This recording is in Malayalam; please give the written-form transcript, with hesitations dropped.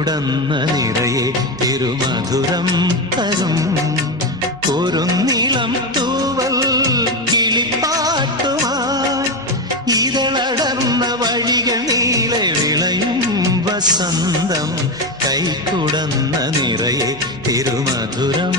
കൈക്കുടന്ന നിറയെ തിരുമധുരം തരും കുറുനിളം തൂവൽ കിളിപ്പാട്ടുമായി ഇതളടർന്ന വഴികൾ നീളെ വിളയും വസന്തം കൈക്കുടന്ന നിറയെ തിരുമധുരം